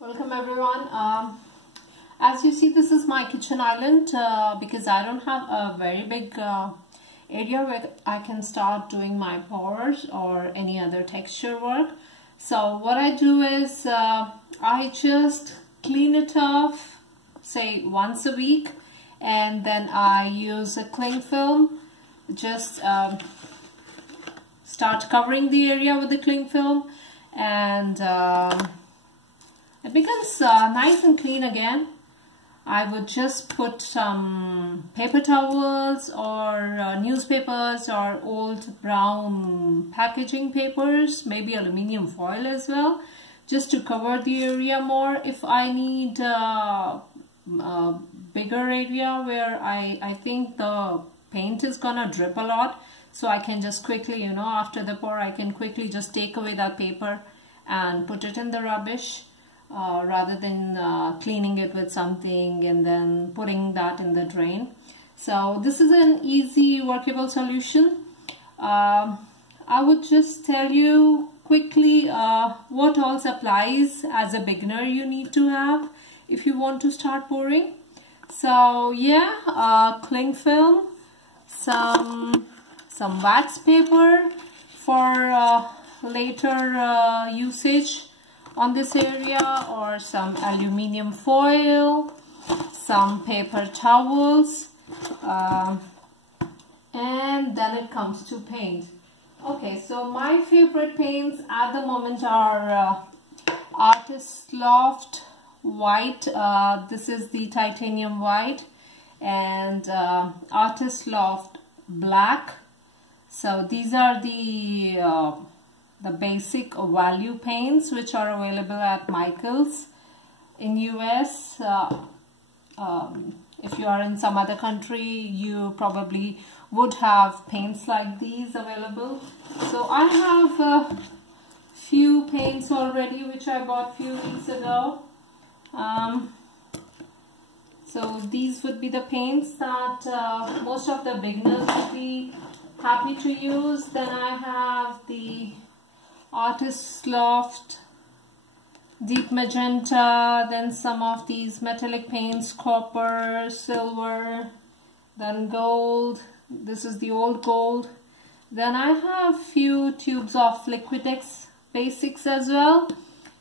Welcome everyone. As you see, this is my kitchen island because I don't have a very big area where I can start doing my pours or any other texture work. So what I do is I just clean it off, say once a week, and then I use a cling film. Just start covering the area with the cling film, and it becomes nice and clean again. I would just put some paper towels or newspapers or old brown packaging papers, maybe aluminium foil as well, just to cover the area more. If I need a bigger area where I think the paint is gonna drip a lot, so I can just quickly, after the pour, I can quickly just take away that paper and put it in the rubbish. Rather than cleaning it with something and then putting that in the drain. So this is an easy workable solution. I would just tell you quickly what all supplies as a beginner you need to have if you want to start pouring. So yeah, cling film, some wax paper for later usage on this area, or some aluminium foil, some paper towels, and then it comes to paint. Okay, so my favorite paints at the moment are Artist Loft White. This is the titanium white, and Artist Loft Black. So these are the basic value paints which are available at Michael's in US. If you are in some other country, you probably would have paints like these available. So I have a few paints already which I bought a few weeks ago. So these would be the paints that most of the beginners would be happy to use. Then I have the Artist Loft Deep Magenta, then some of these metallic paints, copper, silver, then gold. This is the old gold. Then I have few tubes of Liquitex Basics as well.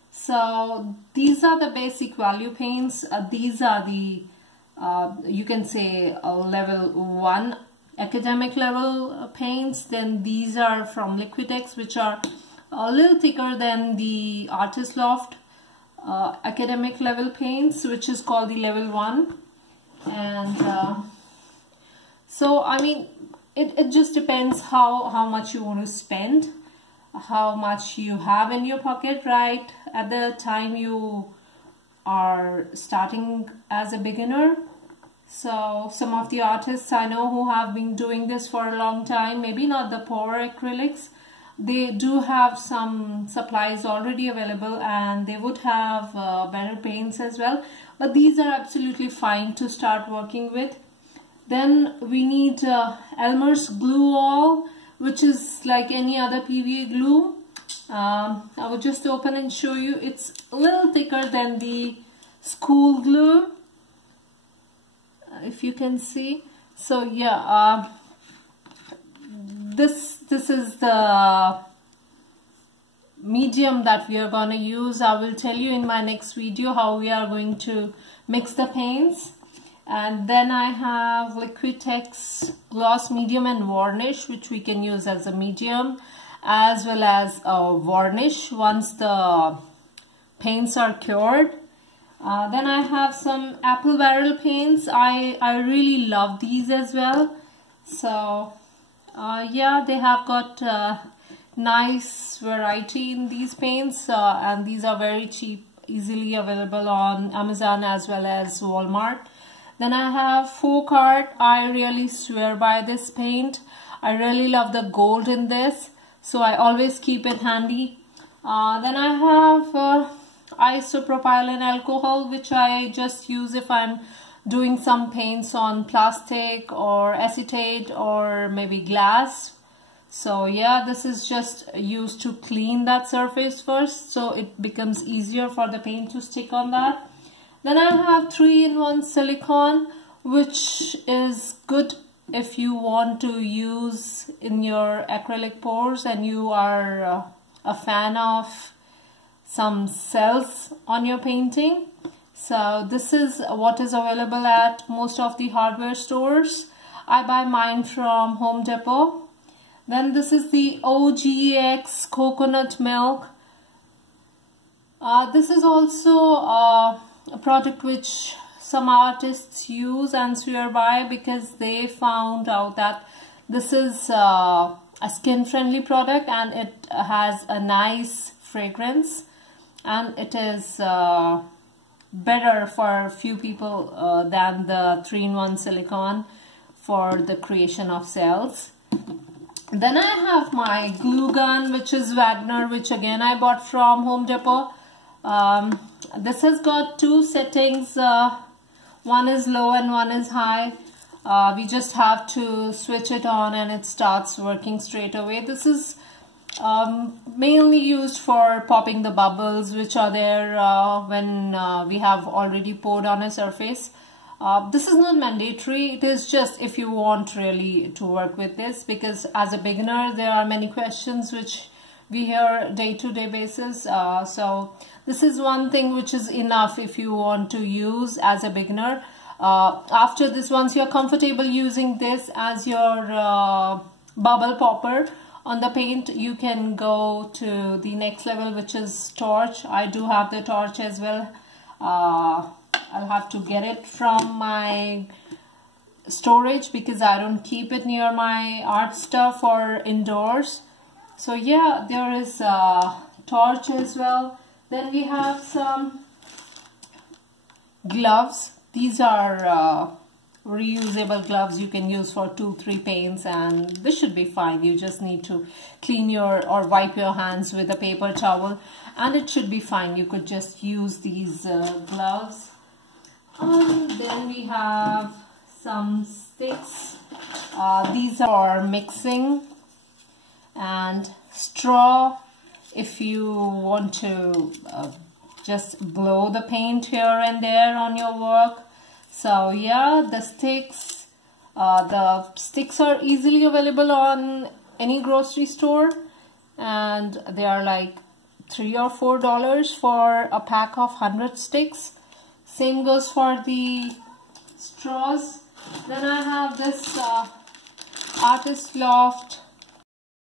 So these are the basic value paints. These are the you can say level 1 academic level paints. Then these are from Liquitex, which are a little thicker than the Artist Loft academic level paints, which is called the level 1. And so I mean it just depends how much you want to spend, how much you have in your pocket right at the time you are starting as a beginner. So some of the artists I know who have been doing this for a long time, maybe not the pour acrylics, they do have some supplies already available, and they would have better paints as well. But these are absolutely fine to start working with. Then we need Elmer's glue all, which is like any other PVA glue. I will just open and show you. It's a little thicker than the school glue, if you can see. So yeah, this is the medium that we are going to use. I will tell you in my next video how we are going to mix the paints. And then I have Liquitex Gloss Medium and Varnish, which we can use as a medium as well as a varnish once the paints are cured. Then I have some apple barrel paints. I really love these as well. So yeah, they have got nice variety in these paints, and these are very cheap, easily available on Amazon as well as Walmart. Then I have Folk Art. I really swear by this paint. I really love the gold in this, so I always keep it handy. Then I have isopropyl alcohol, which I just use if I'm doing some paints on plastic or acetate or maybe glass. So yeah, this is just used to clean that surface first, so it becomes easier for the paint to stick on that. Then I have 3-in-1 silicone, which is good if you want to use in your acrylic pours and you are a fan of some cells on your painting. So this is what is available at most of the hardware stores. I buy mine from Home Depot. Then this is the OGX coconut milk. This is also a product which some artists use and swear by, because they found out that this is a skin friendly product and it has a nice fragrance, and it is better for a few people than the 3-in-1 silicone for the creation of cells. Then I have my glue gun, which is Wagner, which again I bought from Home Depot. This has got two settings, one is low and one is high. We just have to switch it on and it starts working straight away. This is mainly used for popping the bubbles which are there when we have already poured on a surface. This is not mandatory, it is just if you want really to work with this, because as a beginner there are many questions which we hear day-to-day basis. So this is one thing which is enough if you want to use as a beginner. After this, once you're comfortable using this as your bubble popper on the paint, you can go to the next level, which is torch. I do have the torch as well. I'll have to get it from my storage because I don't keep it near my art stuff or indoors. So yeah, there is a torch as well. Then we have some gloves. These are reusable gloves you can use for 2-3 paints, and this should be fine. You just need to clean your or wipe your hands with a paper towel and it should be fine. You could just use these gloves. Then we have some sticks. These are mixing, and straw if you want to just blow the paint here and there on your work. So yeah, the sticks are easily available on any grocery store, and they are like $3 or $4 for a pack of 100 sticks. Same goes for the straws. Then I have this Artist Loft